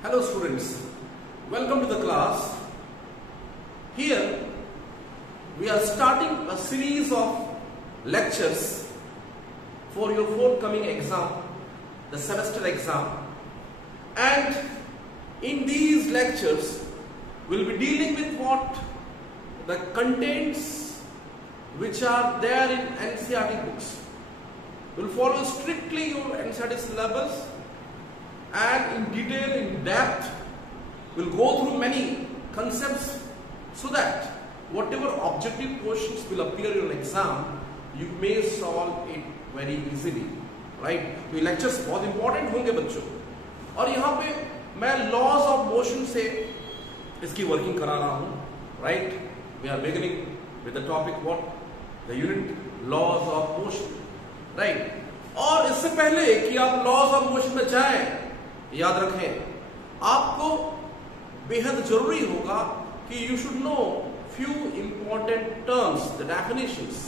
Hello students, welcome to the class. Here we are starting a series of lectures for your forthcoming exam, the semester exam. And in these lectures we'll be dealing with what the contents which are there in NCERT books. We'll follow strictly your NCERT syllabus and in detail, in depth, we'll go through many concepts so that whatever objective questions will appear in an exam, you may solve it very easily, right? तो ये lectures बहुत important होंगे बच्चों, और यहाँ पे मैं laws of motion से इसकी working करा रहा हूँ, right? We are beginning with the topic what? The unit laws of motion, right? और इससे पहले कि आप laws of motion में जाएं, याद रखें आपको बेहद जरूरी होगा कि you should know few important terms, the definitions.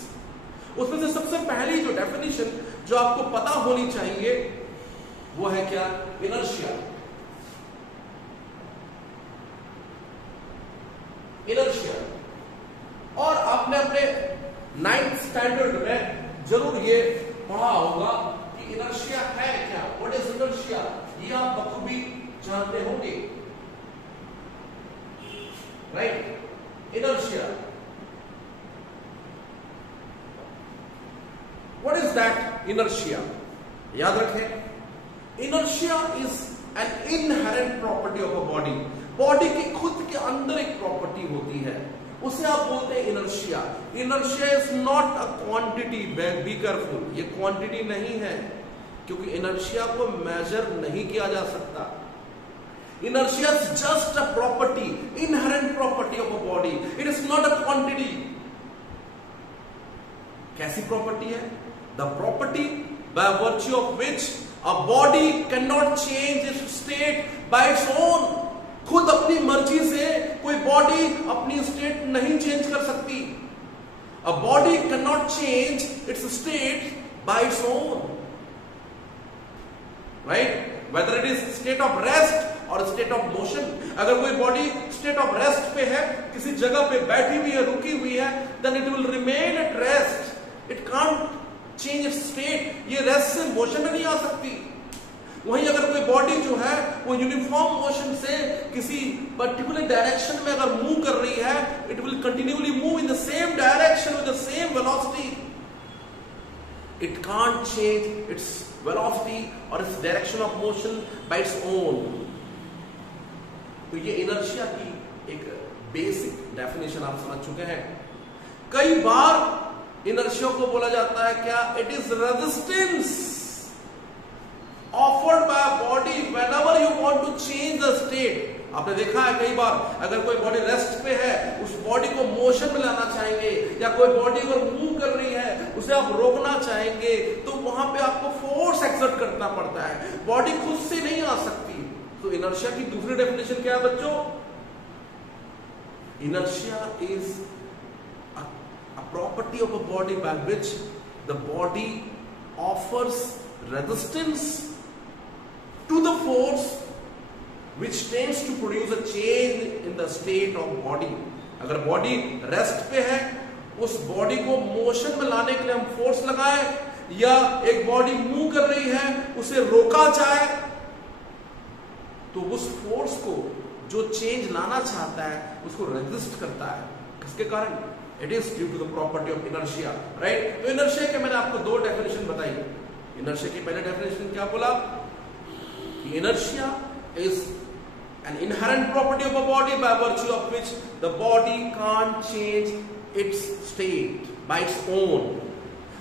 उसमें से सबसे पहली जो डेफिनेशन जो आपको पता होनी चाहिए वो है क्या? इनर्शिया। इनर्शिया, और आपने अपने 9th स्टैंडर्ड में जरूर ये पढ़ा होगा कि इनर्शिया है क्या, व्हाट इज इनर्शिया, ये आप बखूबी जानते होंगे, right? Inertia, what is that inertia? याद रखें, inertia is an inherent property of a body. Body की खुद के अंदर एक प्रॉपर्टी होती है, उसे आप बोलते हैं inertia. Inertia is not a quantity, be careful, ये क्वांटिटी नहीं है, क्योंकि इनर्शिया को मेजर नहीं किया जा सकता। Inertia is just a property, inherent property of a body, it is not a quantity. कैसी प्रॉपर्टी है? The property by virtue of which a body can not change its state by its own. खुद अपनी मर्जी से कोई body अपनी state नहीं change कर सकती। A body can not change its state by its own, right? Whether it is state of rest और स्टेट ऑफ मोशन। अगर कोई बॉडी स्टेट ऑफ रेस्ट पे है, किसी जगह पे बैठी हुई है, रुकी हुई है, then it will remain at rest, it can't change its state. ये रेस्ट से मोशन में नहीं आ सकती। वहीं अगर कोई बॉडी जो है वो यूनिफॉर्म मोशन से किसी पर्टिकुलर डायरेक्शन में अगर मूव कर रही है, it will continually move in the same direction with the same velocity. It can't change it's velocity or its direction of motion by its own। तो ये इनर्शिया की एक बेसिक डेफिनेशन आप समझ चुके हैं। कई बार इनर्शिया को बोला जाता है क्या? It is resistance offered by body whenever you want to change the state. आपने देखा है कई बार अगर कोई बॉडी रेस्ट पे है, उस बॉडी को मोशन में लाना चाहेंगे, या कोई बॉडी अगर मूव कर रही है उसे आप रोकना चाहेंगे, तो वहां पे आपको फोर्स एक्सर्ट करना पड़ता है, बॉडी खुद से नहीं आ सकती। तो इनर्शिया की दूसरी डेफिनेशन क्या है बच्चों? Inertia is a property of a body by which the body offers resistance to the force which tends to produce a change in the state of body। अगर बॉडी रेस्ट पे है, उस body को motion में लाने के लिए हम फोर्स लगाएं, या एक बॉडी मूव कर रही है उसे रोका जाए, तो उस फोर्स को जो चेंज लाना चाहता है उसको रेजिस्ट करता है। किसके कारण? It is due to the property of inertia, right? तो इनर्शिया के मैंने आपको दो डेफिनेशन बताई। इनर्शिया की पहले डेफिनेशन क्या बोला? Inertia is an inherent property of a body by virtue of which the body can't change its state by its own।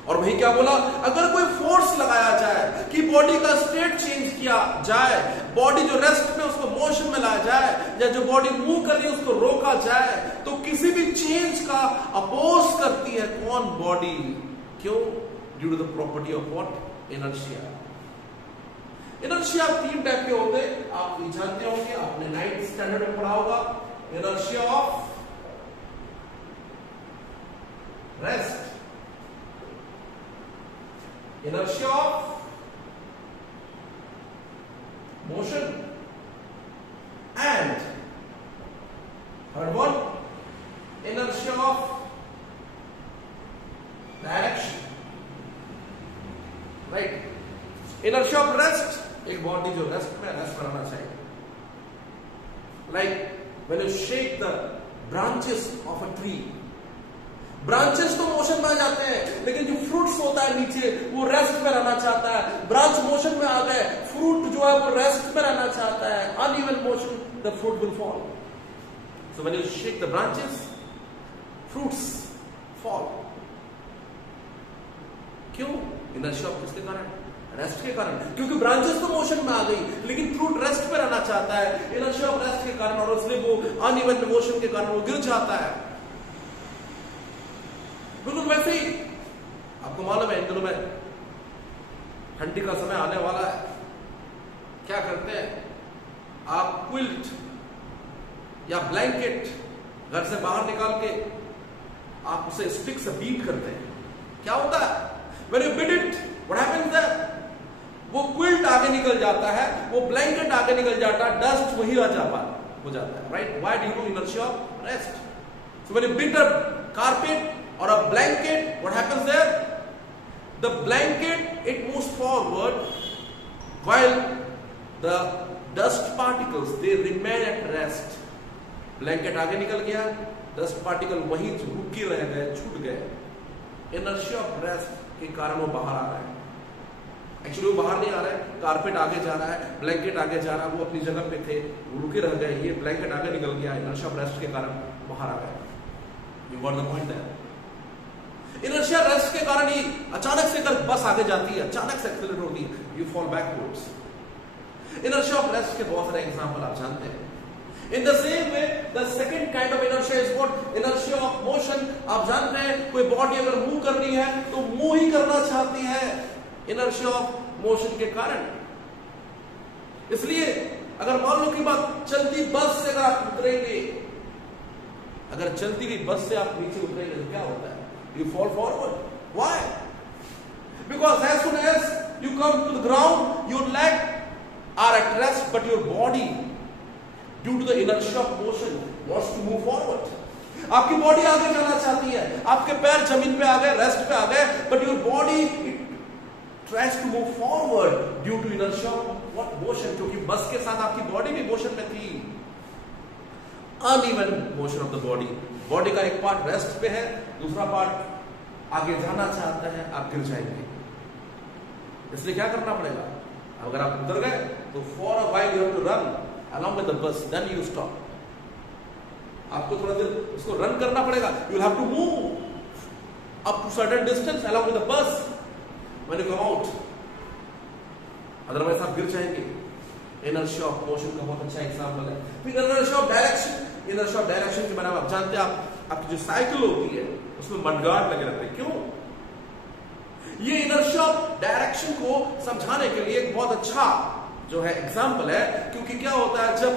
और वही क्या बोला? अगर कोई फोर्स लगाया जाए कि बॉडी का स्टेट चेंज किया जाए, बॉडी जो रेस्ट में उसको मोशन में लाया जाए, या जो बॉडी मूव कर रही है उसको रोका जाए, तो किसी भी चेंज का अपोज करती है कौन? बॉडी। क्यों? Due to the property of what? Inertia. Inertia 3 type के होते हैं, आप जानते होंगे, आपने 9th स्टैंडर्ड में पढ़ा होगा। Inertia of rest, inertia of motion rest, एक बॉडी जो रेस्ट रहना चाहिए. Like when you shake the branches of a tree, branches तो मोशन में आ जाते हैं, लेकिन जो फ्रूट्स होता है नीचे वो रेस्ट में रहना चाहता है. ब्रांच मोशन में आ गए, फ्रूट जो है वो रेस्ट में रहना चाहता है. Uneven motion, the fruit will fall. So when you shake the branches, fruits fall. क्यों? इनर्शिया ऑफ किसके कारण? रेस्ट के कारण. क्योंकि ब्रांचेस तो मोशन में आ गई, लेकिन फ्रूट रेस्ट पे रहना चाहता है. इनर्शिया ऑफ रेस्ट के कारण, और इसलिए वो अनइवन मोशन के कारण वो गिर जाता है. बिल्कुल वैसे ही आपको मालूम है इन दिनों में ठंडी का समय आने वाला है. क्या करते हैं आप? क्विल्ट या ब्लैंकेट घर से बाहर निकाल के आप उसे स्टिक से बीट करते हैं. क्या होता है? When you beat it, what happens there? वो क्विल्ट आगे निकल जाता है, वो ब्लैंकेट आगे निकल जाता है, डस्ट वही हो जाता है. Right? Why? Due to inertia of rest. So when you beat a carpet or a blanket, what happens there? The blanket, it moves forward while the dust particles, they remain at rest. Blanket आगे निकल गया, dust particle वहीं रुके रह गए, छूट गए. Inertia of rest के कारण वो बाहर आ रहा है. एक्चुअली वो बाहर नहीं आ रहा है, कारपेट आगे जा रहा है, ब्लैंकेट आगे जा रहा है. वो अपनी जगह पे थे, वो रुके रह गए, ये ब्लैंकेट आगे निकल गया, इनर्शिया ऑफ रेस्ट के कारण बाहर आ गया. You got the point there. Inertia rest के कारण ही अचानक से अगर बस आगे जाती है, अचानक से एक्सीलरेट होती है, you fall backwards. Inertia of rest के बहुत सारे एग्जांपल आप जानते हैं. In the same way, the second kind of inertia is what? Inertia of motion. आप जानते हैं कोई बॉडी अगर मूव कर रही है तो मूव ही करना चाहती है, inertia of motion के कारण. इसलिए अगर मान लो की बात, चलती बस से अगर आप उतरेंगे, अगर चलती हुई बस से आप नीचे उतरेंगे तो क्या होता है? You fall forward. Why? Because as soon as you come to the ground, your leg are at rest, but your body, due to the inertia of motion, wants to move forward. आपकी body आगे जाना चाहती है, आपके पैर जमीन पे आ गए, रेस्ट पे आ गए, but your body it tries to move forward due to inertia of what? Motion. क्योंकि बस के साथ आपकी बॉडी भी मोशन में थी. Uneven motion of the body. Body का एक पार्ट रेस्ट पे है, दूसरा पार्ट आगे जाना चाहता है, आप गिर जाएंगे. इसलिए क्या करना पड़ेगा? अगर आप उतर गए तो for a while you have to run along with the bus, then you stop. आपको थोड़ा देर उसको रन करना पड़ेगा. You will have to move up to certain distance along with the bus when you come out. Otherwise आप गिर जाएंगे. Inertia of motion का बहुत अच्छा एग्जाम्पल है. फिर inertia of direction. Inertia of direction के बारे में आप जानते हैं, आपकी जो साइकिल होती है उसमें मडगार्ड लगे रहते हैं. क्यों? ये inertia of direction को समझाने के लिए एक बहुत अच्छा जो है एग्जाम्पल है. क्योंकि क्या होता है, जब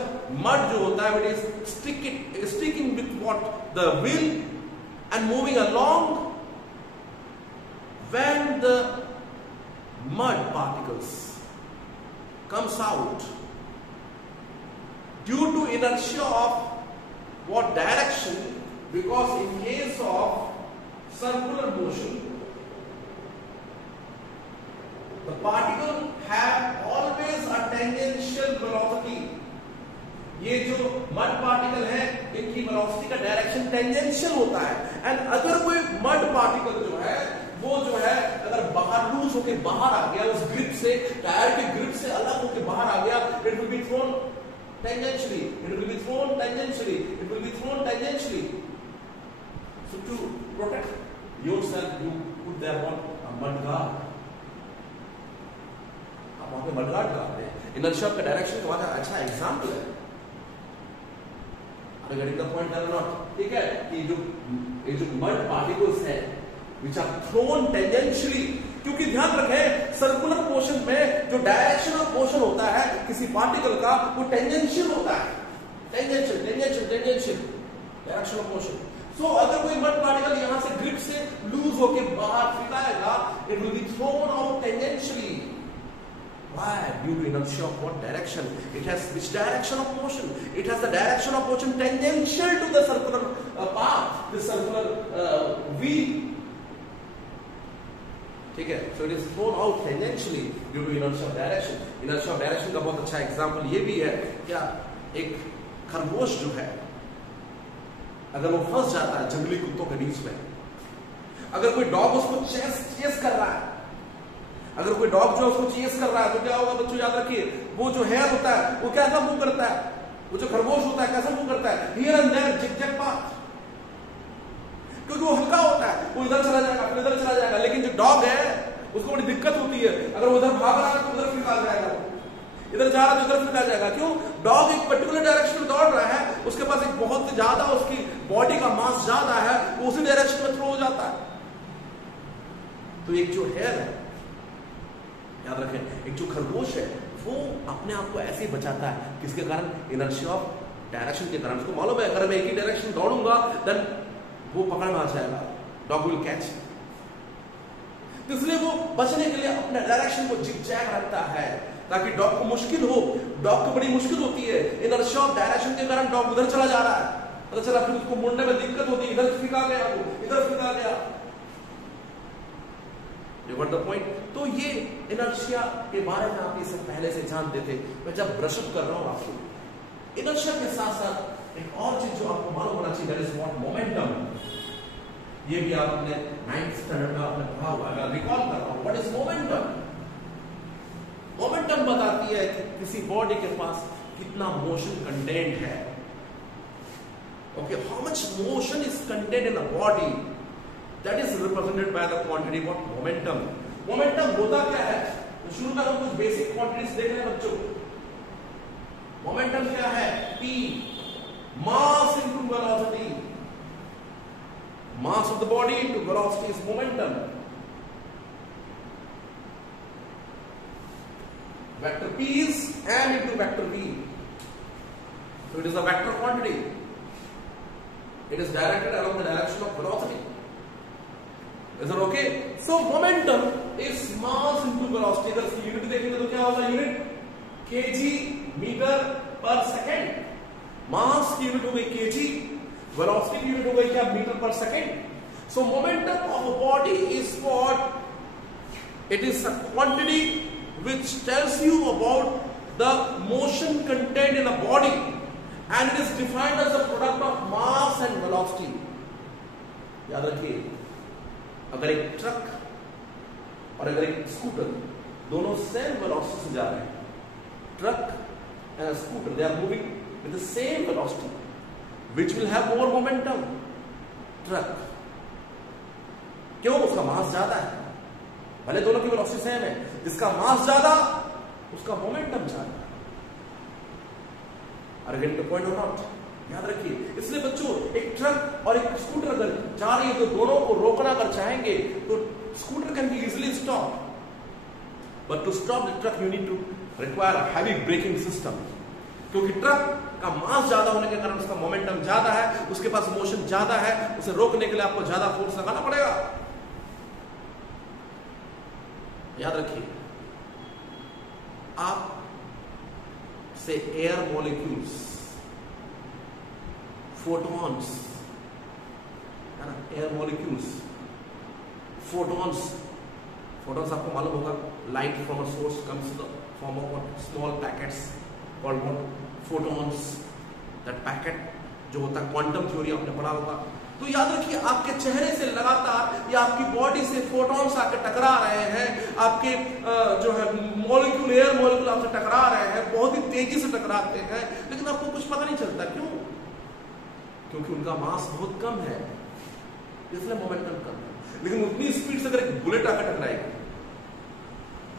मड जो होता है, it is sticking with what? The wheel and moving along. When the mud particles comes out due to inertia of what direction? Because in case of circular motion, the particle have always a tangential velocity. ये जो mud particle है, इनकी velocity का direction tangential होता है. And अगर कोई mud particle जो है वो जो है अगर बाहर लूज होके बाहर आ गया, उस ग्रिप से, टायर के ग्रिप से अलग होके बाहर आ गया, it will be thrown tangentially, it will be thrown tangentially, it will be thrown tangentially. So to protect yourself, you put there on a mud guard. आप वहां पे मड गार्ड लगाते हैं. इनर्शिया का डायरेक्शन का बहुत अच्छा एग्जांपल है. Getting the point or not? ठीक है कि ये जो मड पार्टिकल्स है which are thrown tangentially, क्योंकि ध्यान रखें सर्कुलर मोशन में जो डायरेक्शन ऑफ मोशन होता है किसी पार्टिकल का, वो टेंजेंशियल होता है. Tangential direction of motion. So अगर कोई मड पार्टिकल यहां से ग्रिप से लूज होके बाहर फेंकाएगा, it will be thrown out tangentially. Why? Due to inertia of what direction? It has which direction of motion? It has the direction of motion tangential to the circular path, the circular wheel. ठीक है, so it is thrown out tangentially due to inertia of direction. Inertia of direction का बहुत अच्छा example ये भी है, क्या एक खरगोश जो है अगर वो फंस जाता है जंगली कुत्तों के बीच में, अगर कोई डॉग उसको चेस कर रहा है, अगर कोई डॉग जो उसको चेस कर रहा है तो क्या होगा बच्चों, याद रखिए, वो जो हेयर होता है वो कैसा मूव करता है, वो जो खरगोश होता है कैसा मूव करता है, here and there, zigzag path, क्योंकि वो हल्का होता है, वो इधर चला जाएगा फिर इधर चला जाएगा। लेकिन जो डॉग है उसको बड़ी दिक्कत होती है, अगर वो उधर भाग रहा है तो उधर फिर आ जाएगा, इधर जा रहा है तो इधर फिर आ जाएगा। क्यों? डॉग एक पर्टिकुलर डायरेक्शन में दौड़ रहा है, उसके पास एक बहुत ज्यादा उसकी बॉडी का मास ज्यादा है, वो उसी डायरेक्शन में थ्रो हो जाता है। तो एक जो हेयर है, याद रखें, एक जो खरगोश है वो अपने आप को ऐसे ही बचाता है, किसके कारण? इनर्शिया ऑफ डायरेक्शन के कारण। उसको मालूम है अगर मैं एक ही डायरेक्शन दौड़ूंगा देन वो पकड़ में आ जाएगा, डॉग विल कैच। इसलिए वो बचने के लिए अपने डायरेक्शन को जिग-जैग रखता है ताकि डॉग को मुश्किल हो, डॉग को बड़ी मुश्किल होती है, इनर्शिया ऑफ डायरेक्शन के कारण डॉग उधर चला जा रहा है, पता चला फिर उसको मुड़ने में दिक्कत होती है, इधर फिका गया, वो इधर फिका गया। You got the point? तो ये इनर्शिया के बारे में आप इसे पहले से जानते थे। मैं जब ब्रशअप कर रहा हूं आपको, इनर्शिया के साथ साथ एक और चीज जो आपको मालूम होना चाहिए, दैट इज व्हाट मोमेंटम। ये भी आपने 9th स्टैंडर्ड में आपने पढ़ा हुआ है, रिकॉल कर रहा हूं। What is momentum? मोमेंटम बताती है कि किसी बॉडी के पास कितना मोशन कंटेंट है। Okay, how much motion is content in a body, that is represented by the quantity what momentum. Momentum होता क्या है? तो शुरू में हम कुछ बेसिक क्वांटिटीज देख रहे हैं बच्चों। मोमेंटम क्या है? P, mass into velocity. Mass of the body into velocity is momentum. Vector P is m into vector v. So it is a vector quantity. It is directed along the direction of velocity. Is it okay? So momentum is mass into velocity. अगर इसकी unit देखेंगे तो क्या होगा? Unit kg metre पर second. मास की unit हो गई kg, वेलोसिटी की यूनिट हो गई क्या? मीटर पर second. So momentum of a body is what? It is a quantity which tells you about the motion contained in a body, and it is defined as a product of mass and velocity. याद रखिए, अगर एक truck और अगर एक scooter दोनों same velocity से जा रहे हैं, truck and scooter they are moving with the same velocity, which will have more momentum? Truck. क्यों? उसका मास ज्यादा है, भले दोनों की वेलोसिटी सेम है, जिसका मास ज्यादा उसका मोमेंटम ज्यादा। आर गेटिंग द पॉइंट और नॉट? याद रखिए, इसलिए बच्चों एक ट्रक और एक स्कूटर अगर जा रही है तो दोनों को रोकना अगर चाहेंगे तो scooter can be easily stop, but to stop the truck you need to require a heavy braking system, क्योंकि ट्रक का मास ज्यादा होने के कारण उसका मोमेंटम ज्यादा है, उसके पास मोशन ज्यादा है, उसे रोकने के लिए आपको ज्यादा फोर्स लगाना पड़ेगा। याद रखिए, आप से एयर मॉलिक्यूल्स, फोटॉन्स है ना, एयर मॉलिक्यूल्स, फोटॉन्स आपको मालूम होगा, light from a source comes in the form of what? Small packets called what? Photons. That packet जो होता है, क्वांटम थ्योरी आपने पढ़ा होगा। तो याद रखिए, आपके चेहरे से लगातार या आपकी बॉडी से फोटॉन्स आके टकरा रहे हैं, आपके जो है मॉलिक्यूल, एयर मॉलिक्यूल आपसे टकरा रहे हैं, बहुत ही तेजी से टकराते हैं, लेकिन आपको कुछ पता नहीं चलता। क्यों? क्योंकि उनका मास बहुत कम है, इसलिए मोमेंटम कम है। लेकिन उतनी स्पीड से अगर एक बुलेट आकर टकराएगी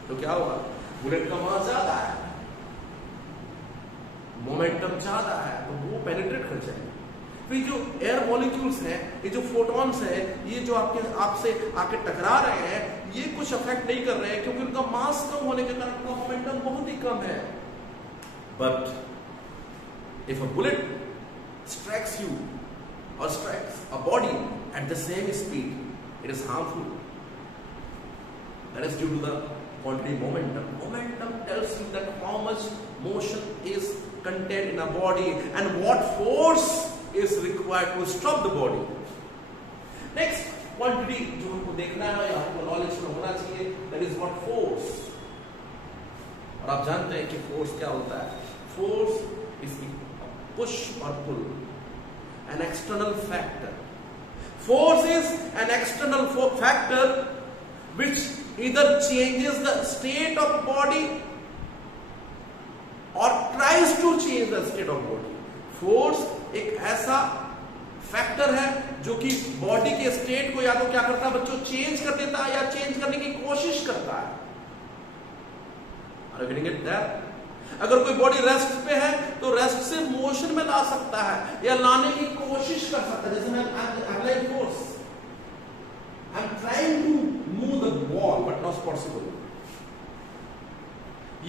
तो क्या होगा? बुलेट का मास ज्यादा है, मोमेंटम ज्यादा है, तो वो पेनिट्रेट कर जाएगी। फिर जो एयर मॉलिक्यूल्स हैं, ये जो फोटॉन्स हैं, ये जो आपसे आके टकरा रहे हैं, ये कुछ अफेक्ट नहीं कर रहे हैं, क्योंकि उनका मास कम होने के कारण उनका मोमेंटम बहुत ही कम है। But if a bullet strikes you or strikes a body at the same speed, it is harmful. That is due to the quantity momentum. Momentum tells you that how much motion is contained in a body and what force is required to stop the body. Next, quantity जो हमको देखना है या हमको knowledge में होना चाहिए, that is what force. और आप जानते हैं कि फोर्स क्या होता है? फोर्स इज पुश और pull, an external factor. Force is an external factor which either changes the state of body or tries to change the state of body। Force एक ऐसा फैक्टर है जो कि बॉडी के स्टेट को या तो क्या करता है बच्चों, चेंज कर देता है या चेंज करने की कोशिश करता है। Are you getting it there? अगर कोई बॉडी रेस्ट पे है तो रेस्ट से मोशन में ला सकता है या लाने की कोशिश कर सकता है। जैसे मैं apply force, I'm trying to move the ball but not possible।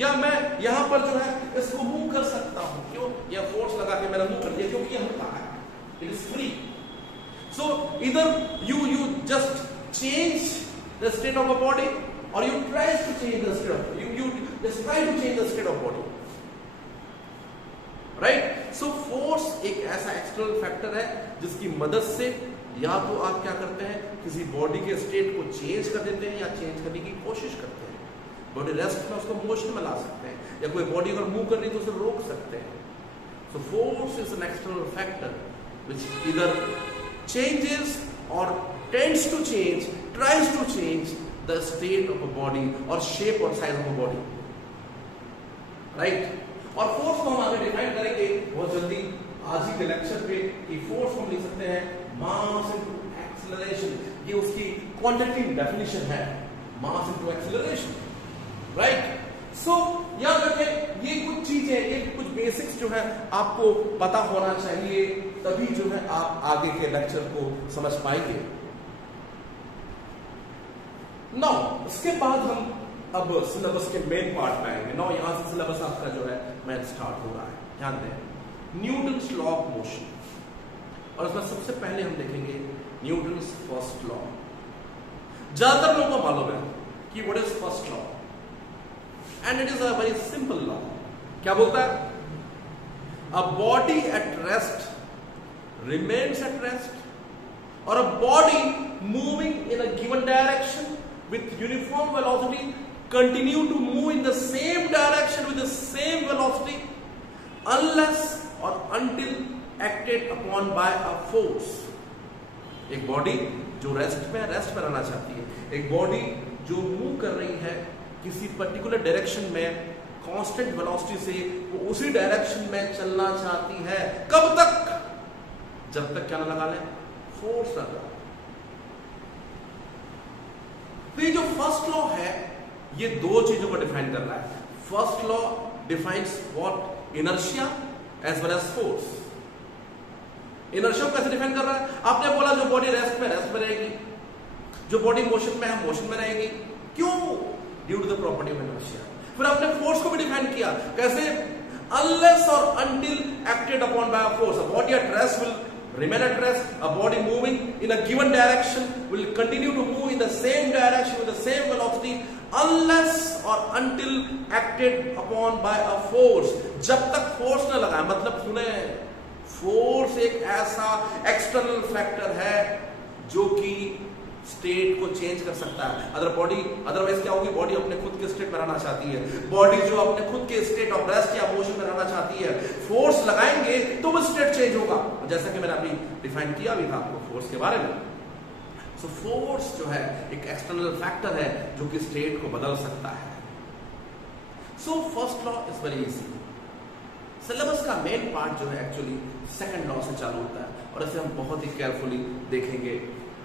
या मैं यहां पर जो है इसको मूव कर सकता हूं, क्यों? या फोर्स लगा के मैंने मूव कर दिया क्योंकि यह होता है, it is free। So either you just change the state of a body or you try to change the state of you just try to change the state of body, right? So force एक ऐसा external factor है जिसकी मदद से या तो आप क्या करते हैं, किसी बॉडी के स्टेट को चेंज कर देते हैं या चेंज करने की कोशिश करते हैं। बॉडी रेस्ट में उसको मोशन में ला सकते हैं या कोई बॉडी अगर मूव कर रही है तो उसे रोक सकते हैं। So force is an external factor which either changes और tends to change, tries to change the state of a body और शेप और size of a body, right? और फोर्स को हम आगे डिफाइन करेंगे बहुत जल्दी आज ही के लेक्चर पे कि फोर्स हम लिख सकते हैं मास इनटू एक्सेलरेशन। ये उसकी क्वांटिटेटिव डेफिनेशन है, मास इनटू एक्सेलरेशन, राइट? सो याद रखें ये कुछ चीजें, ये कुछ बेसिक्स जो है आपको पता होना चाहिए, तभी जो है आप आगे के लेक्चर को समझ पाएंगे। नाउ इसके बाद हम अब सिलेबस के मेन पार्ट में आएंगे। नाउ यहां से सिलेबस आपका जो है मैथ स्टार्ट हो रहा है। ध्यान दें, न्यूटन्स लॉ ऑफ मोशन, और इसमें सबसे पहले हम देखेंगे न्यूटन्स फर्स्ट लॉ। ज्यादातर लोगों को मालूम है कि what is first law, and it is a very simple law. क्या बोलता है? A body at rest remains at rest, और a body moving in a given direction with uniform velocity continue to move in the same direction with the same velocity unless or until acted upon by a force। एक body जो rest में रहना चाहती है, एक body जो move कर रही है किसी पर्टिकुलर डायरेक्शन में कांस्टेंट वेलोसिटी से, वो उसी डायरेक्शन में चलना चाहती है। कब तक? जब तक क्या ना लगा ले, फोर्स लगा। तो ये जो फर्स्ट लॉ है ये दो चीजों को डिफाइन कर रहा है। First law defines what, inertia as well as force. Inertia को कैसे डिफाइन कर रहा है? आपने बोला जो बॉडी रेस्ट में रहेगी, जो बॉडी मोशन में है मोशन में रहेगी। क्यों? Due to the property of inertia. फिर आपने फोर्स को भी डिफाइन किया, कैसे? अनलेस और until acted upon bye a force, a body at rest will remain at rest, a body moving in a given direction will continue to move in the same direction with the same velocity unless or until acted upon by a force। जब तक force न लगाए, मतलब सुने, force एक ऐसा external factor है जो कि स्टेट को चेंज कर सकता है। अदरवाइज क्या होगी? बॉडी अपने खुद के स्टेट में रहना चाहती है, बॉडी जो अपने खुद के स्टेट ऑफ रेस्ट या मोशन में रहना चाहती है, फोर्स लगाएंगे तो वो स्टेट चेंज होगा, जैसा कि मैंने अभी डिफाइन किया भी था आपको फोर्स के बारे में। सो फोर्स जो है एक एक्सटर्नल फैक्टर है जो कि स्टेट को बदल सकता है। So first law is very easy. Syllabus का मेन पार्ट जो है एक्चुअली सेकंड लॉ से चालू होता है और इसे हम बहुत ही केयरफुली देखेंगे,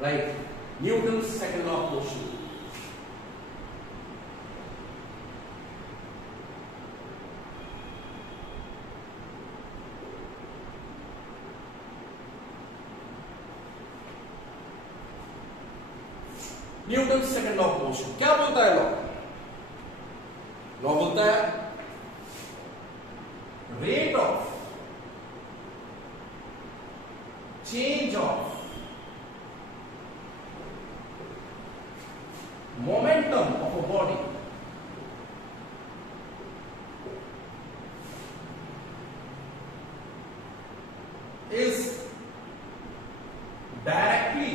right? Newton's second law of motion। Newton's second law of motion क्या बोलता है? लॉ बोलता है rate of change of momentum of a body is directly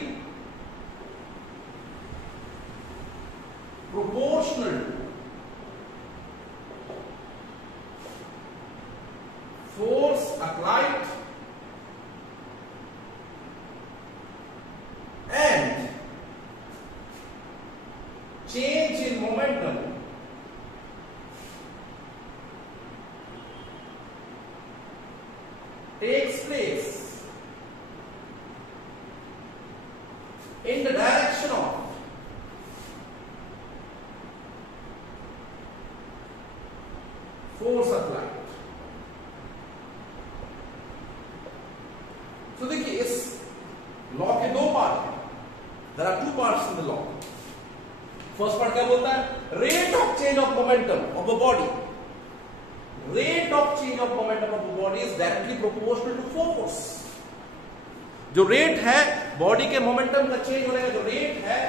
applied and change in momentum takes place in the direction of force applied. तो देखिए इस law के दो पार्ट हैं. There are two parts in the law. First part क्या बोलता है? Rate of change of momentum of a body. Rate of change of momentum of a body is directly proportional to force. जो rate है body के momentum का change होने का जो रेट है,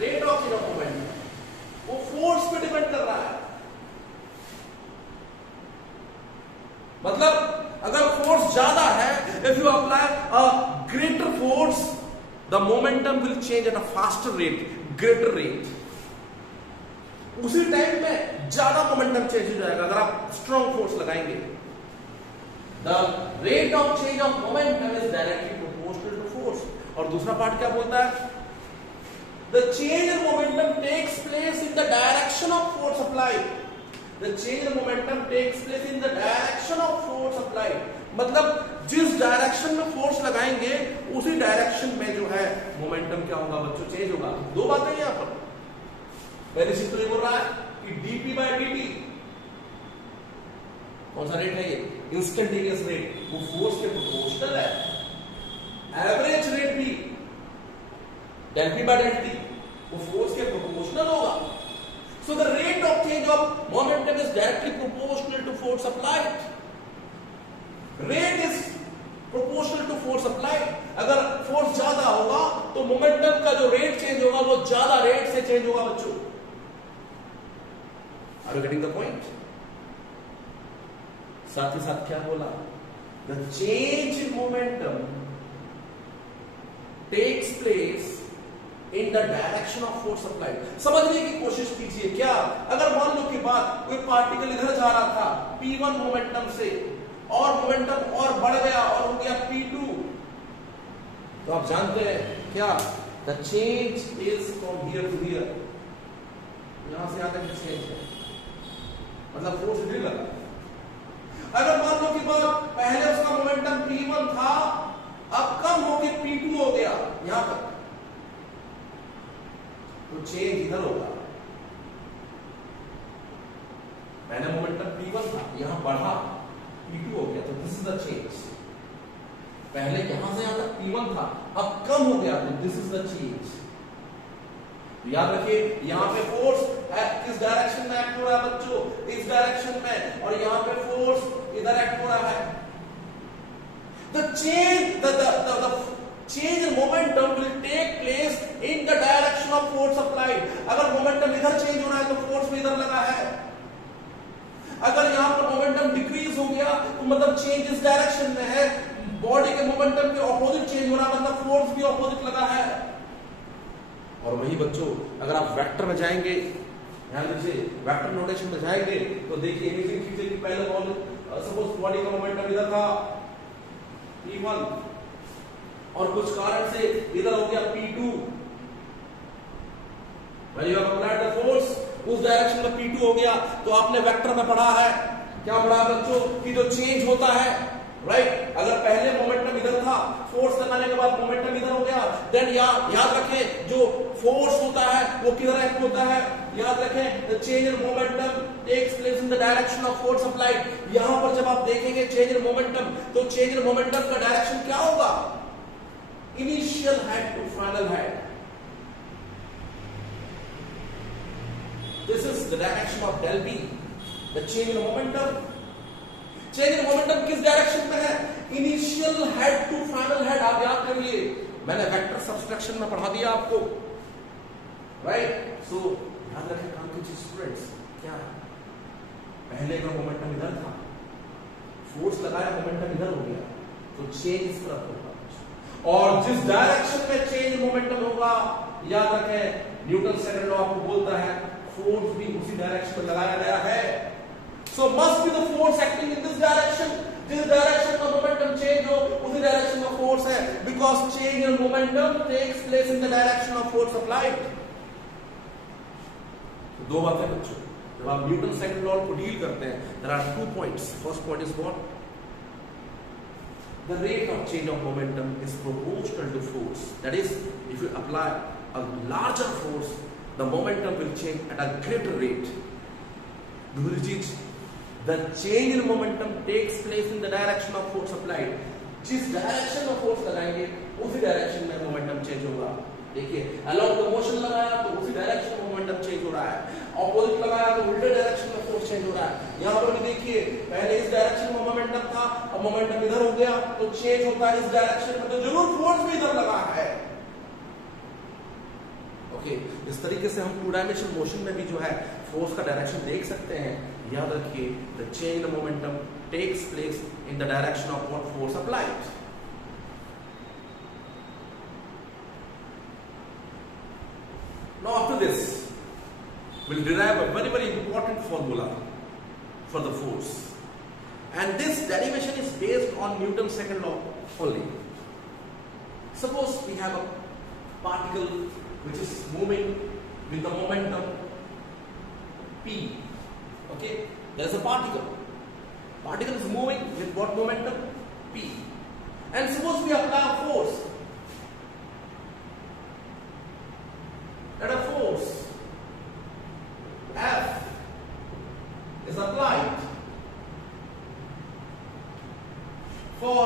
rate of change of momentum, वो force पे डिपेंड कर रहा है. मतलब अगर फोर्स ज्यादा है, if you apply a greater force, the momentum will change at a faster rate, greater rate. उसी टाइम में ज्यादा मोमेंटम चेंज हो जाएगा अगर आप स्ट्रॉन्ग फोर्स लगाएंगे. The rate of change of momentum is directly proportional to force. और दूसरा पार्ट क्या बोलता है? The change in momentum takes place in the direction of force applied. The change in momentum takes place in the direction of force applied. मतलब जिस direction में force लगाएंगे उसी डायरेक्शन में जो है मोमेंटम क्या होगा बच्चों? चेंज होगा. दो बातें यहां पर. पहले चीज तो ये बोल रहा है कि dp by dt कौन सा रेट है? ये इंस्टेंटेनियस रेट, वो फोर्स के प्रोपोर्शनल है. एवरेज रेट भी del p by del t वो फोर्स के प्रोपोर्शनल होगा. So the rate of change of momentum is directly proportional to force applied. Rate is proportional to force applied. अगर force ज्यादा होगा तो मोमेंटम का जो रेट चेंज होगा वो ज्यादा रेट से चेंज होगा बच्चों. Are you getting the point? साथ ही साथ क्या बोला? The change in momentum takes place in the direction of force applied. समझने की कोशिश कीजिए. क्या अगर मान लो कि बात कोई पार्टिकल इधर जा रहा था P1 मोमेंटम से और मोमेंटम और बढ़ गया और हो गया P2, तो आप जानते हैं क्या? The change is from here to here. यहां से यहां तक चेंज है, मतलब फोर्स नहीं लगा. अगर मान लो कि पहले उसका मोमेंटम P1 था, अब कम होके P2 हो गया यहां तक, तो चेंज इधर होगा. पहले मोमेंटम P1 था, यहां बढ़ा P2 हो गया, तो दिस इज द चेंज. पहले यहां से यहां तक P1 था, अब कम हो गया, तो दिस इज द चेंज. याद रखिए यहां पे फोर्स किस डायरेक्शन में एक्ट हो रहा है बच्चों? इस डायरेक्शन में. और यहां पे फोर्स इधर एक्ट हो रहा है. The change in momentum will take place in the direction of force applied. अगर मोमेंटम इधर चेंज हो रहा है तो फोर्स भी इधर लगा है. अगर यहां पर मोमेंटम डिक्रीज हो गया तो मतलब चेंज इस डायरेक्शन में है. बॉडी के मोमेंटम के ऑपोजिट चेंज हो रहा है, मतलब फोर्स भी ऑपोजिट लगा है. और वही बच्चों अगर आप वेक्टर में जाएंगे, ध्यान दीजिए वेक्टर नोटेशन में जाएंगे तो देखिए इमेजिन कीजिए कि पहले सपोज बॉडी का मोमेंटम इधर था P1 और कुछ कारण से इधर हो गया P2. When you have applied the force, उस डायरेक्शन में P2 हो गया, तो आपने वेक्टर में पढ़ा है, क्या पढ़ा बच्चों? कि जो चेंज होता है, राइट, अगर पहले मोमेंटम इधर था, फोर्स लगाने के बाद मोमेंटम इधर हो गया, देन याद रखें जो फोर्स होता है वो किधर एक्ट होता है? याद रखें the change in momentum takes place in the direction of force applied. यहां पर जब आप देखेंगे चेंज इन मोमेंटम, तो चेंज इन मोमेंटम का डायरेक्शन क्या होगा? Initial head to final head. This is the direction of del p. The change in momentum, change in momentum किस डायरेक्शन में है? Initial head to final head. आप याद करिए, मैंने वेक्टर सब्सट्रैक्शन में पढ़ा दिया आपको, राइट. सो याद रखें काम की चीज स्टूडेंट्स क्या है? पहले का मोमेंटम इधर था, फोर्स लगाया, मोमेंटम इधर हो गया, तो चेंज इस तरफ होगा. और जिस डायरेक्शन में चेंज मोमेंटम होगा, याद रखें न्यूटन सेकंड लॉ आपको बोलता है फोर्स भी उसी डायरेक्शन में लगाया गया है. So must be the force acting in this direction. जिस डायरेक्शन का मोमेंटम चेंज हो उसी डायरेक्शन में फोर्स है, because change in momentum takes place in the direction of force applied. दो बातें बच्चों, जब आप न्यूटन सेकंड लॉ को डील करते हैं, there are 2 points. First point is what? The rate of change of momentum is proportional to force. That is, if you apply a larger force, the momentum will change at a greater rate. दूसरी चीज, the change in momentum takes place in the direction of force applied. जिस direction में force लगाएंगे उसी direction में momentum change होगा। देखिए, along the motion लगाया तो उसी डायरेक्शन में मोमेंटम चेंज हो रहा है, ऑपोजिट लगाया तो उल्टे डायरेक्शन में फोर्स चेंज हो रहा है। यहाँ पर भी देखिए, पहले इस डायरेक्शन में मोमेंटम था, अब मोमेंटम इधर हो गया तो चेंज होता है इस डायरेक्शन में, तो जरूर फोर्स भी इधर लगा है। ओके, इस तरीके से हम 2 डायमेंशनल मोशन में भी जो है फोर्स का डायरेक्शन देख सकते हैं। याद रखिए, the change in momentum takes place in the direction of what force applied. Now after this, we'll derive a very, very important formula for the force. And this derivation is based on Newton's second law only. Suppose we have a particle which is moving with the momentum P. Okay? There is a particle. Particle is moving with what momentum? P. And suppose we apply a force. That a force F is applied for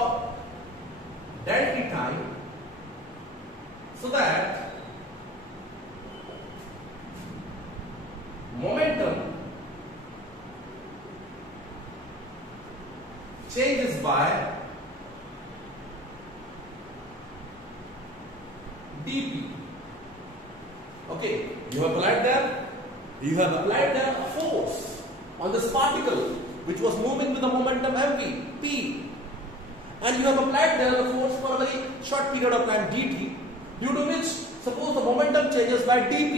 del t time, so that momentum changes by dp. Okay, you have applied there a force on this particle which was moving with the momentum mv, p, and you have applied there the force for a very short period of time dt, due to which suppose the momentum changes by dp.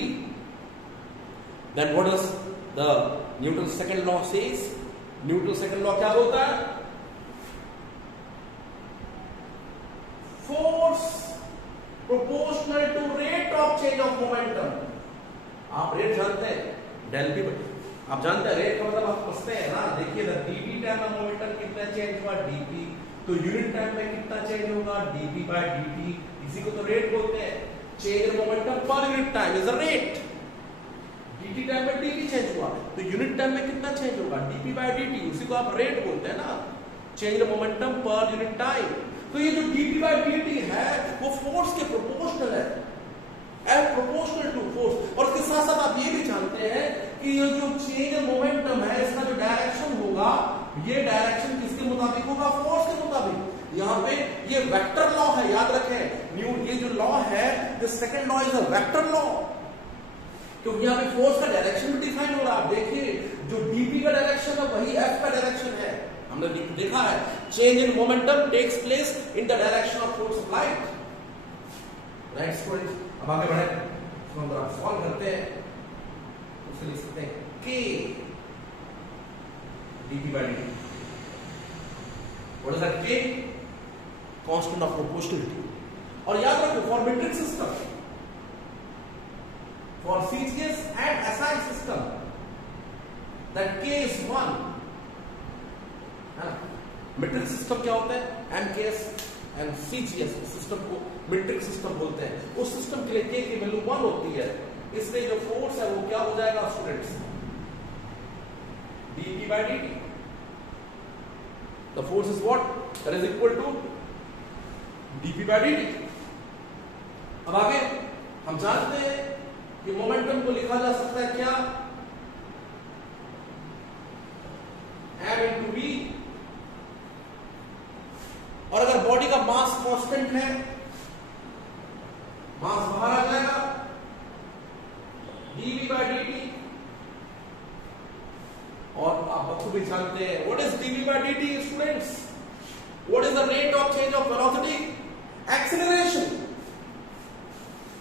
Then what does the Newton's second law says? Newton's second law क्या बोलता है? Force proportional to rate of change of momentum. आप rate जानते हैं, del P. आप जानते हैं rate का मतलब आप समझते हैं ना। देखिए, डीपी टाइम में मोमेंटम कितना चेंज हुआ डीपी, तो यूनिट टाइम में कितना चेंज होगा डीपी बाय डीटी। इसी को तो रेट बोलते हैं। Change in momentum per unit time is a rate. Dt time में डीपी चेंज हुआ तो यूनिट टाइम में कितना चेंज होगा डीपी बाय डीटी। उसी को आप रेट बोलते हैं ना, change in momentum per unit time. तो ये जो dp by dt है वो फोर्स के प्रोपोर्शनल है, एफ प्रोपोर्शनल टू फोर्स। और इसके साथ साथ आप ये भी जानते हैं कि ये जो चेंज इन मोमेंटम है इसका जो डायरेक्शन होगा, ये डायरेक्शन किसके मुताबिक होगा? फोर्स के मुताबिक। यहाँ पे ये वेक्टर लॉ है, याद रखें। ये जो लॉ है, this second law is a vector law, क्योंकि यहाँ पे फोर्स का डायरेक्शन भी डिफाइन हो रहा है। आप देखिए, जो dp का डायरेक्शन है वही f का डायरेक्शन है। हमने देखा है, change in momentum takes place in the direction of force applied. Right students, अब आगे बढ़े, इसको हम जरा सॉल्व करते हैं। उससे लिख सकते हैं k dp by dt। What is that k? Constant of proportionality. और याद रखो, for metric system, for CGS and SI system, that k is 1। Metric system क्या होता है? MKS एंड CGS सिस्टम को मीट्रिक सिस्टम बोलते हैं। उस सिस्टम के लिए k की वैल्यू 1 होती है, इसलिए जो फोर्स है वो क्या हो जाएगा students? dp by dt। The force is what? That is equal to dp by dt। अब आगे हम जानते हैं कि मोमेंटम को लिखा जा सकता है क्या? m into v। और अगर बॉडी का मास कांस्टेंट है, मास बाहर आ जाएगा, dv by dt। और आप बखूबी जानते हैं what is dv by dt students? What is the rate of change of velocity? Acceleration.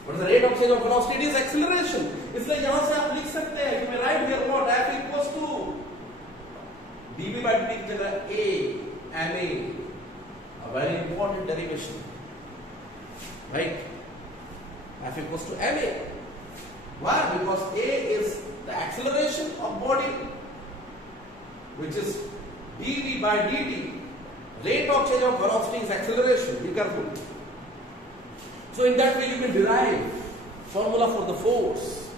What is the rate of change of velocity? Is acceleration. इसलिए यहां से आप लिख सकते हैं कि मैं right here what f equals to dv by dt की जगह a ma, a very important derivation, right? F equals to ma. Why? Because a is the acceleration of body, which is dv by dt. Rate of change of velocity is acceleration. Be careful. So in that way you can derive formula for the force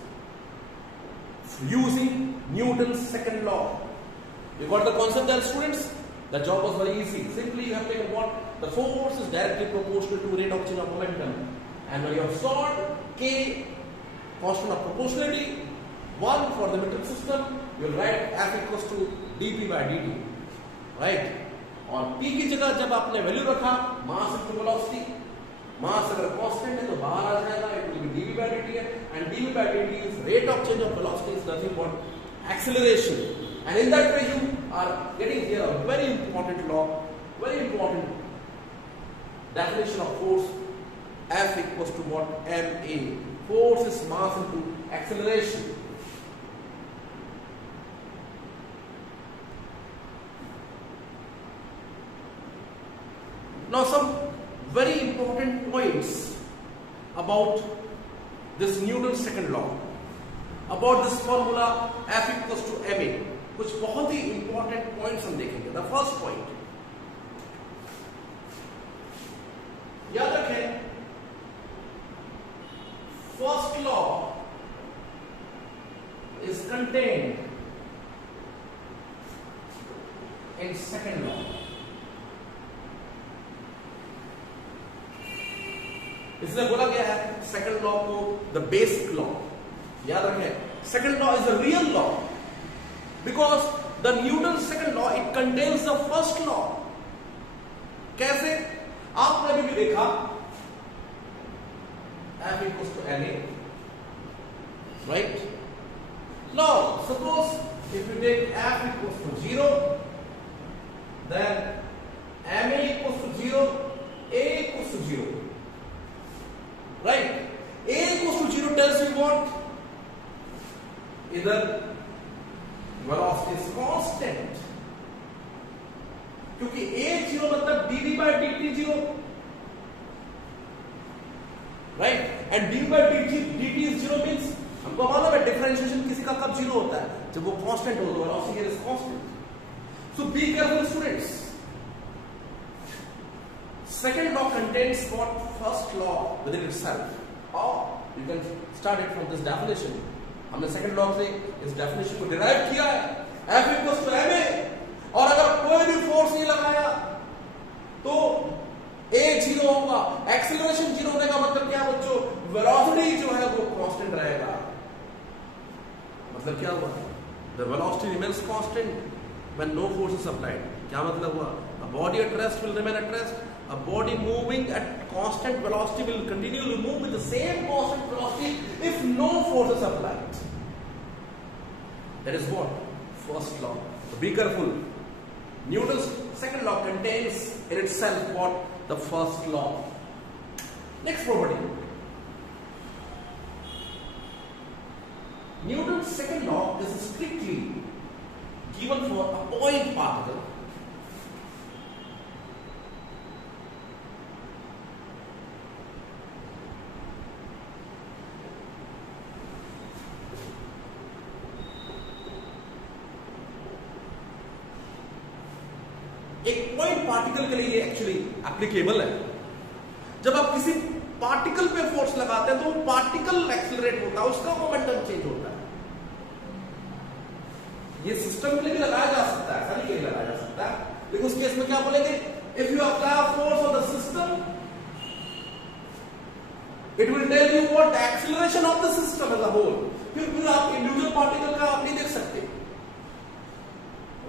using Newton's second law. You got the concept there, students? The job was very easy. Simply you have taken what? The force is directly proportional to rate of change of momentum. And when you have solved K, constant of proportionality, 1 for the metric system, you will write F equals to dp by dt. Right? और P की जगह जब आपने value रखा mass into velocity, मास अगर constant है तो बाहर आ जाएगा, it will B dv by dt है, and dv by dt is rate of change of velocity is nothing but acceleration. And in that way you are getting here a very important law, very important definition of force. F equals to what? ma. Force is mass into acceleration. Now some very important points about this Newton's second law, about this formula F equals to ma. कुछ बहुत ही important points हम देखेंगे. The first point, याद रखें, first law is contained in second law. इसलिए बोला गया है सेकंड लॉ को द बेसिक लॉ. याद रखें, second law is a real law because the Newton second law it contains the first law. कैसे? आपने अभी भी देखा F equals to ma, right? Now suppose if you take F equals to 0, then ma equals to 0, a equals to 0. Right? A equals to 0 tells you what? Either velocity is constant, क्योंकि a 0 मतलब dv by dt 0, right? And dv by dt is 0 means हमको मालूम है differentiation किसी का कब 0 होता है, जब वो कांस्टेंट हो, तो velocity here is constant. So be careful, students. Second law contains what? First law within itself. Or you can start it from this definition. हमने second law से इस definition को derive किया है. F equals to ma. और अगर कोई भी force नहीं लगाया तो a 0 होगा. Acceleration 0 होने का मतलब क्या बच्चों? Velocity जो है वो constant रहेगा. मतलब क्या हुआ? The velocity remains constant when no force is applied. क्या मतलब हुआ? A body at rest will remain at rest. A body moving at constant velocity will continue to move with the same constant velocity if no force is applied. That is what? First law. So be careful. Newton's second law contains in itself what? The first law. Next property. Newton's second law is strictly given for a point particle. एक point particle के लिए actually applicable है. जब आप किसी particle पे force लगाते हैं तो वो पार्टिकल एक्सेलरेट होता है, उसका मोमेंटम चेंज होता है. ये सिस्टम के लिए भी लगाया जा सकता है, ऐसा नहीं कि लगाया जा सकता है, लेकिन उस केस में क्या बोलेंगे? If you apply force on the system, it will tell you what acceleration of the system as a whole. फिर आप इंडिविजुअल पार्टिकल का आप नहीं देख सकते,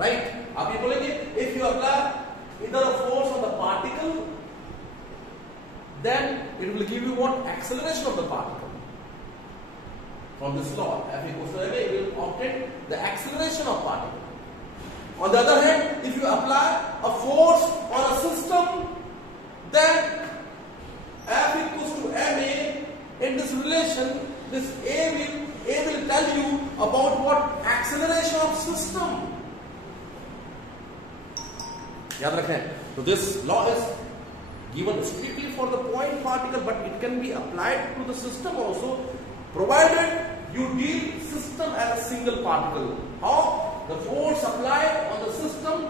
राइट? आप ये बोलेंगे इफ यू अप्लाई इधर a force on the particle, then it will give you what? Acceleration of the particle. From this law, F equals to ma, we will obtain the acceleration of particle. On the other hand, if you apply a force on a system, then F equals to ma. In this relation, this a will tell you about what? Acceleration of system. याद रखें. So this law is given strictly for the point particle, but it can be applied to the system also, provided you deal system as a single particle. How? The force applied on the system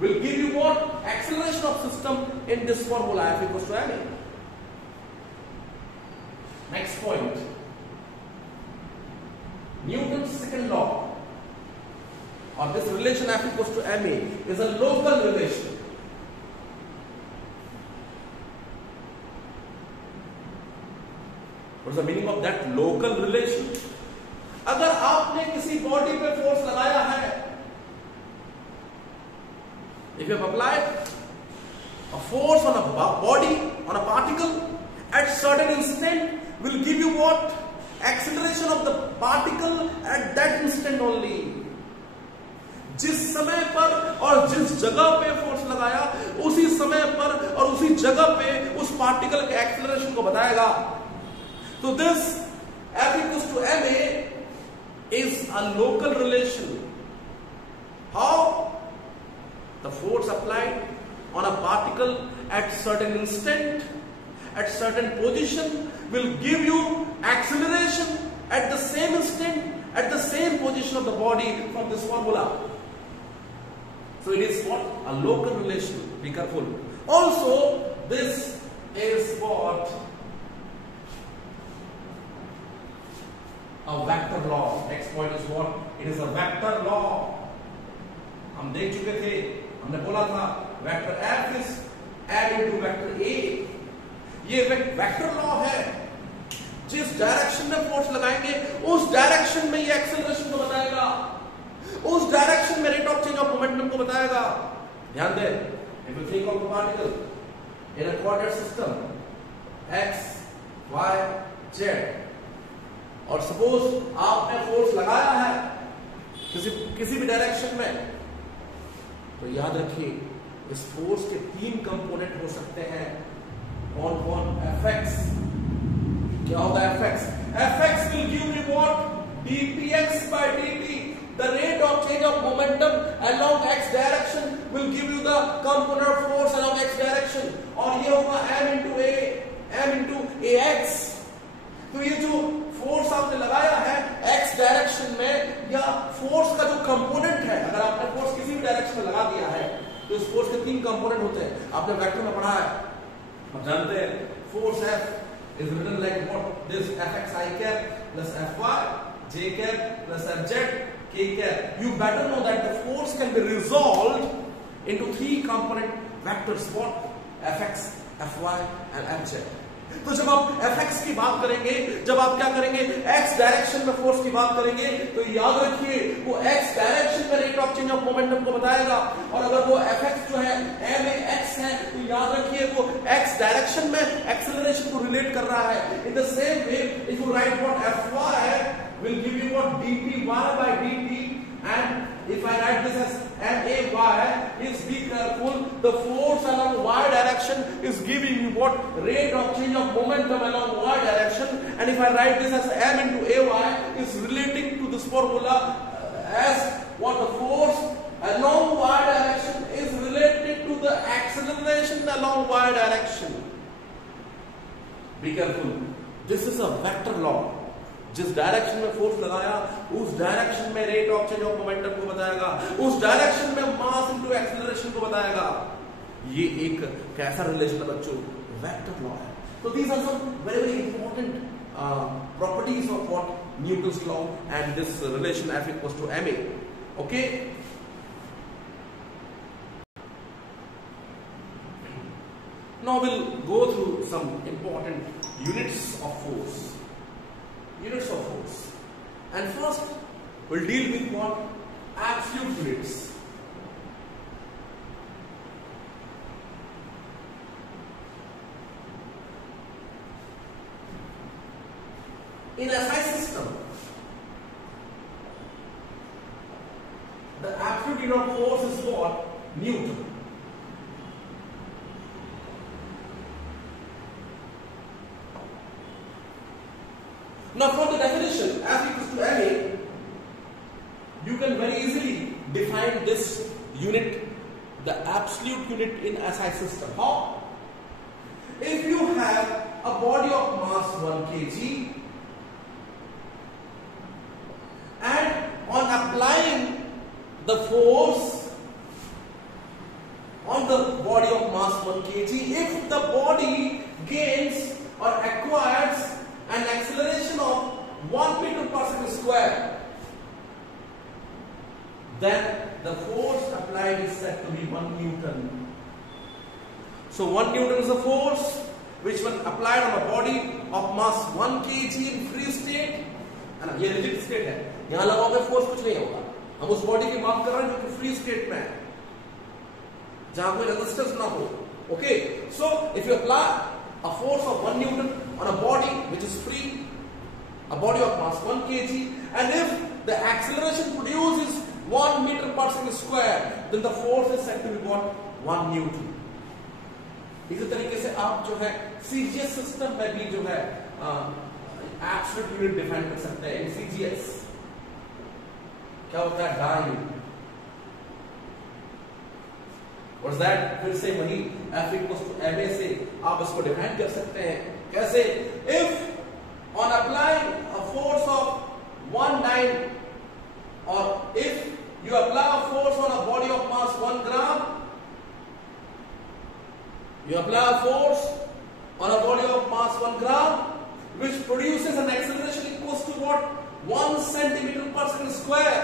will give you what? Acceleration of system in this formula, F equals to ma. Next point. Newton's second law, or this relation F equals to ma, is a local relation. What is the meaning of that local relation? अगर आपने किसी body पे force लगाया है, if you have applied a force on a body, on a particle, at certain instant will give you what? Acceleration of the particle at that instant only. जिस समय पर और जिस जगह पे फोर्स लगाया, उसी समय पर और उसी जगह पे उस पार्टिकल के एक्सेलरेशन को बताएगा. So this F equals to ma is a local relation. How? The force applied on a particle at certain instant, at certain position, will give you acceleration at the same instant, at the same position of the body from this formula. So it is what? A local relation. Be careful. Also, this is what? A vector law. Next point is what? It is a vector law. हम देख चुके थे, हमने बोला था vector F is M into vector A. ये vector law है. जिस डायरेक्शन में फोर्स लगाएंगे, उस डायरेक्शन में ये एक्सेलरेशन को बताएगा, उस डायरेक्शन में rate of change of momentum को बताएगा. ध्यान दें, if you think of a particle in a coordinate system x, y, z, और सपोज आपने फोर्स लगाया है किसी भी डायरेक्शन में, तो याद रखिए इस फोर्स के तीन कंपोनेंट हो सकते हैं. कौन कौन? Fx. क्या होगा Fx? Fx will give me what? dpx by dt. The rate of change of momentum along x direction will give you the component of force along x direction. और ये होगा m into ax. तो ये जो force आपने लगाया है x direction में, या फोर्स का जो कंपोनेंट है, अगर आपने फोर्स किसी भी डायरेक्शन में लगा दिया है, तो इस फोर्स के तीन कंपोनेंट होते हैं. आपने वेक्टर में पढ़ा है, आप जानते हैं force F is written like what? This Fx I cap plus Fy j cap plus Fz k cap. You better know that the force can be resolved into three component vectors. What? Fx, Fy and Fz. तो जब आप Fx की बात करेंगे, जब आप क्या करेंगे, x डायरेक्शन में फोर्स की बात करेंगे, तो याद रखिए वो x डायरेक्शन में rate of change of momentum को बताएगा. और अगर वो Fx जो है max है, तो याद रखिए वो x डायरेक्शन में एक्सेलरेशन को रिलेट कर रहा है. In the same way if you right what Fy will give you what? dpy by dt. And if I write this as ma, is be careful, the force along y direction is giving you what? Rate of change of momentum along y direction. And if I write this as m into ay, is relating to this formula as what? The force along y direction is related to the acceleration along y direction. Be careful. This is a vector law. जिस direction में force लगाया, उस direction में rate of change of momentum को बताएगा, उस direction में mass into acceleration को बताएगा. ये एक कैसा रिलेशन है बच्चों? वेक्टर लॉ है. तो these are some very very important properties of what? Newton's law and this relation F equals to ma. Okay, now we'll go through some important units of force. Units of force. And first, we'll deal with what? Absolute units. In a SI system, the absolute unit of force is what? Newton. Now for the definition F equals to ma, you can very easily define this unit the absolute unit in SI system. How? If you have a body of mass 1 kg and on applying the force on the body of mass 1 kg, if the body gains or acquires an acceleration of 1 meter per second square, then the force applied is said to be 1 Newton. So 1 Newton is a force which when applied on a body of mass 1 kg in free state, है ना, ये rigid state है, यहां लगाओगे force कुछ नहीं होगा, हम उस बॉडी की बात कर रहे हैं जो कि फ्री स्टेट में है, जहां कोई रेजिस्टेंस ना हो. Okay, so if you apply a force of 1 Newton on a body which is free, a body of mass 1 kg, and if the acceleration produced is 1 meter per second square, then the force is said to be what? 1 Newton. इसी तरीके से आप जो है CGS system में भी जो है एब्सोल्यूट यूनिट डिफाइन कर सकते हैं. इन CGS क्या होता है? डाइन. What is that? फिर से वही F इक्वल्स टू ma से आप इसको डिफाइन कर सकते हैं. कैसे? If on applying a force of 1 dyne, or if you apply a force on a body of mass 1 gram, you apply a force on a body of mass 1 gram which produces an acceleration equals to what? 1 centimeter per second square.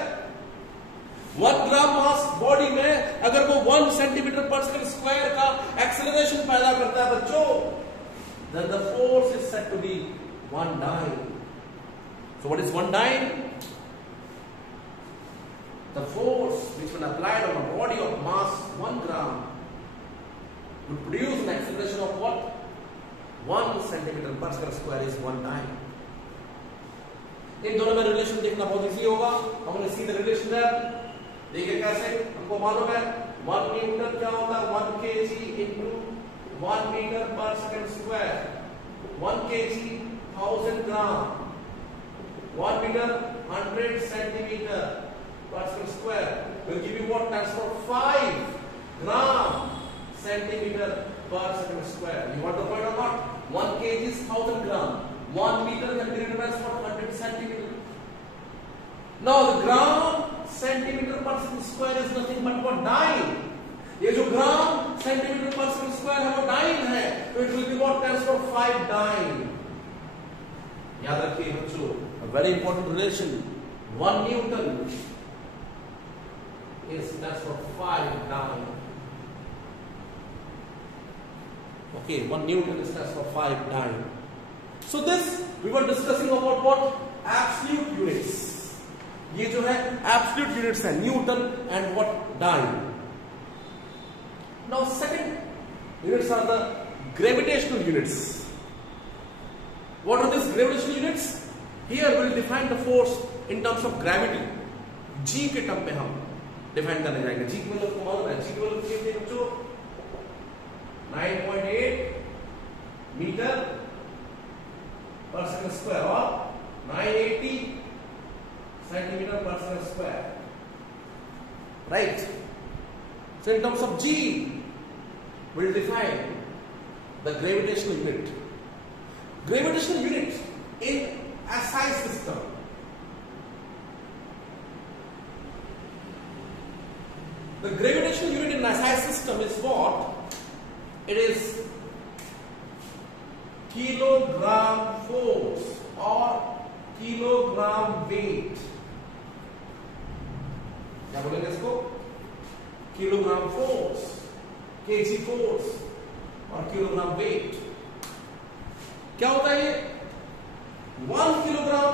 1 gram mass body में अगर वो 1 centimeter per second square का acceleration पैदा करता है बच्चों, then the force is said to be 1 dyne. So what is 1 dyne? The force which when applied on a body of mass 1 gram would produce an acceleration of what? 1 centimeter per square is 1 dyne. इन दोनों में relation देखना बहुत easy होगा. हमने see the relation है. देखिए कैसे, हमको मालूम है 1 न्यूटन क्या होता है? 1 kg into 1 meter per second square. 1 kg 1000 gram. 1 meter 100 centimeter per second square will give you what? That's for 5 gram centimeter per second square. You want the point or not? 1 kg is 1000 gram. 1 meter can be written as 100 centimeter. Now the gram centimeter per second square is nothing but what? Dyne. ये जो gram centimetre per second square है वो dyne है, तो it will be what? Tens for 5 dyne. याद रखिए बच्चों, a very important relation. 1 Newton is stands for 5 dyne. Okay, 1 Newton stands for 5 dyne. So this we were discussing about what? Absolute units. ये जो है absolute units है, Newton and what? Dyne. Now second units are the gravitational units. What are these gravitational units? Here we will define the force in terms of gravity. G के term में हम define करने जाएंगे. G की मतलब मालूम है? G की मतलब क्या है बच्चों? 9.8 मीटर पर सेकंड स्क्वायर और 980 centimetre per second square. Right? So in terms of G, we will define the gravitational unit. Gravitational unit in SI system. The gravitational unit in SI system is what? It is kilogram force or kilogram weight. क्या बोलेंगे इसको? Kilogram force, KG force और kilogram weight. क्या होता है ये? 1 kilogram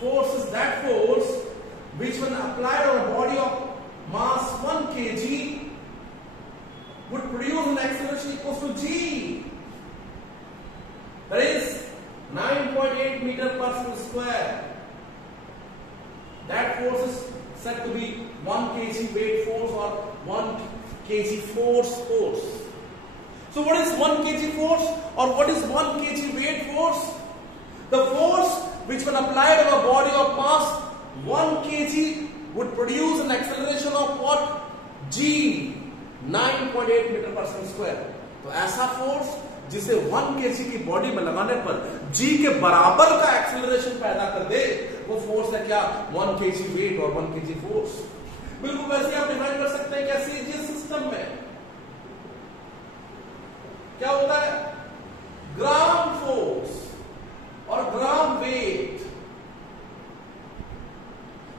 force is that force which when applied on a body of mass 1 kg would produce an acceleration equals to g. That is 9.8 meter per second square. That force is said to be 1 kg weight force or 1 kg force. So what is 1 kg force or what is 1 kg weight force? The force which when applied on a body of mass 1 kg would produce an acceleration of what? G 9.8 metre पर second square. तो ऐसा force जिसे 1 kg की body में लगाने पर G के बराबर का एक्सेलरेशन पैदा कर दे, वो फोर्स है क्या? 1 kg वेट और 1 kg फोर्स। बिल्कुल वैसे आप डिफाइन कर सकते हैं कैसे जिस सिस्टम में क्या होता है, ग्राम फोर्स और ग्राम वेट।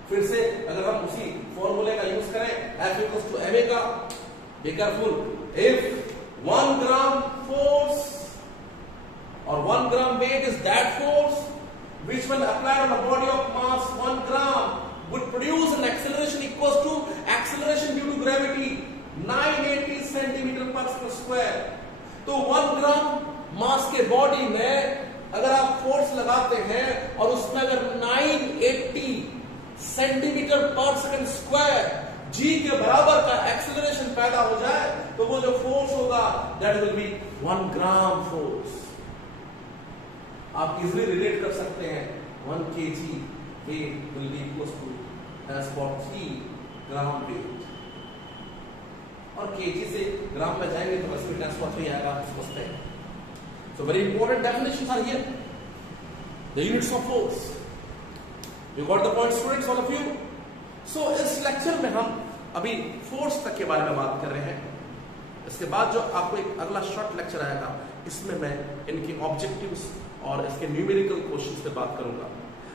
फिर से अगर हम उसी फॉर्मूले का यूज करें, F इक्वल्स टू ma का, be careful, if 1 gram force or 1 gram weight is that force which when applied on a body of mass 1 gram would produce an acceleration equals to acceleration due to gravity 980 centimeter per square। तो 1 gram मास के body में अगर आप force लगाते हैं और उसमें अगर 980 centimetre per second square G के बराबर का एक्सेलरेशन पैदा हो जाए, तो वो जो फोर्स होगा that will be 1 gram force. आप इजीली रिलेट कर सकते हैं 1 kg weight will be equal to as for 3 gram weight, और kg से ग्राम में जाएंगे तो बस भी 10 आएगा, समझते हैं। So very important definitions are here. The units of force. You got the point, students, all of you? So इस लेक्चर में हम अभी फोर्स तक के बारे में बात कर रहे हैं। इसके बाद जो आपको एक अगला शॉर्ट लेक्चर आएगा, इसमें मैं इनके ऑब्जेक्टिव्स और इसके न्यूमेरिकल क्वेश्चंस पे बात करूंगा।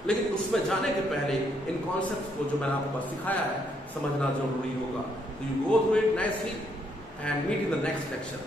लेकिन उसमें जाने के पहले इन कॉन्सेप्ट्स को जो मैंने आपको सिखाया है समझना जरूरी होगा। तो you go through it nicely and meet in the next lecture.